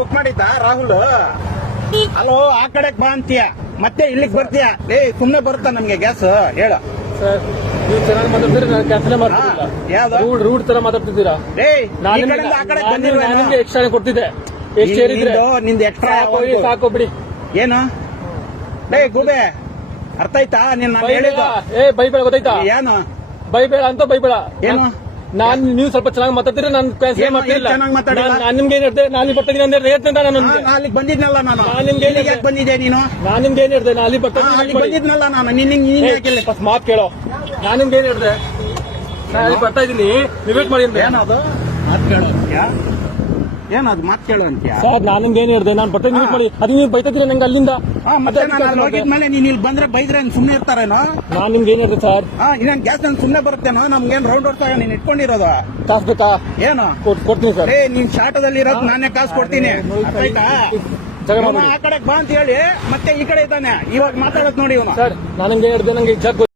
Book ಮಾಡಿದ್ದ Rahul? Hello, ಆ ಕಡೆಗ್ ಬಾ ಅಂತೀಯ, ಮತ್ತೆ ಇಲ್ಲಿಗೆ ಬರ್ತೀಯ? ಸುಮ್ನೆ ಬರುತ್ತಾ ನಮ್ಗೆ ಗ್ಯಾಸ್? ಹೇಳ ಸರ್, ನೀವು ಚೆನ್ನಾಗಿ ಮಾತಾಡ್ತೀರಿ, ನಾನು ಕ್ಯಾನ್ಸಲ್ ಮಾಡ್ತಿಲ್ಲ. ಯಾವ್ದು ರೂಡ್ ತರ ಮಾತಾಡ್ತಿದ್ದೀರಾ? ನಿಮ್ಗೆ ಎಕ್ಸ್ಟ್ರಾ ಕೊಡ್ತಿದ್ದೆ. ಎಷ್ಟು ಹೇಳಿದ್ರೆ ನಿಂದ ಎಕ್ಸ್ಟ್ರಾ ಸಾಕು ಬಿಡಿ. ಏನು ಗೂಬೆ, ಅರ್ಥ ಆಯ್ತಾ? ನಾನು ಹೇಳಿದ ಬೈಬೇಡ, ಗೊತ್ತಾಯ್ತಾ? ಏನು ಬೈಬೇಡ ಅಂತ ಬೈಬೇಡ. ಏನು ನೀವು ಸ್ವಲ್ಪ ಚೆನ್ನಾಗಿ ಮಾತಾಡ್ತೀರಿ, ನಾನು ಕ್ಯಾನ್ಸಲ್ ಮಾಡ್ತಿಲ್ಲ. ನಾನು ನಿಮ್ಗೆ ಏನ್ ಹೇಳ್ದೆ? ನಾನು ಇಲ್ಲಿ ಬರ್ತೀನಿ ಅಂದ್ರೆ ಹೇಳ್ತೇನೆ. ನಾನು ಅಲ್ಲಿಗೆ ಬಂದಿದ್ನಲ್ಲ, ನಾನು ನಿಮ್ಗೆ ಯಾಕೆ ಬಂದಿದ್ದೆ? ನೀನು ನಾನು ನಿಮ್ಗೆ ಏನ್ ಹೇಳ್ದೆ? ನಾನು ಅಲ್ಲಿ ಬಂದಿದ್ನಲ್ಲ, ನಾನು ಮಾತು ಕೇಳೋ. ನಾನು ನಿಮ್ಗೆ ಏನ್ ಹೇಳ್ದೆ? ನಾನು ಅಲ್ಲಿ ಬರ್ತಾ ಇದ್ದೀನಿ, ನೀವು ವೇಟ್ ಮಾಡಿ. ಏನದು ಮಾತು ಕೇಳೋ ಅಂತ್ಯ? ಏನದು ಮಾತು ಕೇಳೋ ಅಂತ್ಯ? ಸರ್, ನಾನು ನಿಮ್ಗೆ ಏನ್ ಹೇಳ್ದೆ? ನಾನು ಬರ್ತಾ ವೇಟ್ ಮಾಡಿ. ಅದು ನೀವು ಬೈತಾ ಇದ್ದೀರಾ ನಂಗೆ ಅಲ್ಲಿಂದ. ಮತ್ತೆ ನಾನು ಹೋಗಿದ್ಮೇಲೆ ನೀನ್ ಇಲ್ಲಿ ಬಂದ್ರೆ ಬೈದ್ರೆ ಸುಮ್ನೆ ಇರ್ತಾರೇನೋ? ನಾನು ನಿಮ್ಗೆ ಏನ್ ಹೇಳ್ದೆ ಸರ್? ಇನ್ನೇನ್ ಗ್ಯಾಸ್ ನನ್ ಸುಮ್ನೆ ಬರುತ್ತೇನೋ? ನಮ್ಗೇನ್ ರೌಂಡ್ ಹೊಡ್ತಾ ನೀನ್ ಇಟ್ಕೊಂಡಿರೋದು? ಕಾಸು ಬೇಕಾ? ಏನು ಕೊಡ್ತೀನಿ ಸರ್. ನೀನ್ ಶಾಟದಲ್ಲಿ ಇರೋದು ನಾನೇ ಕಾಸು ಕೊಡ್ತೀನಿ, ಆಯ್ತಾ? ಆ ಕಡೆ ಬಾ ಅಂತ ಹೇಳಿ ಮತ್ತೆ ಈ ಕಡೆ ಇದ್ದಾನೆ, ಇವಾಗ ಮಾತಾಡತ್ ನೋಡಿ ಇವನು. ಸರ್, ನಾನು ನಿಮ್ಗೆ ಏನ್ ಹೇಳ್ದೆ? ನಂಗೆ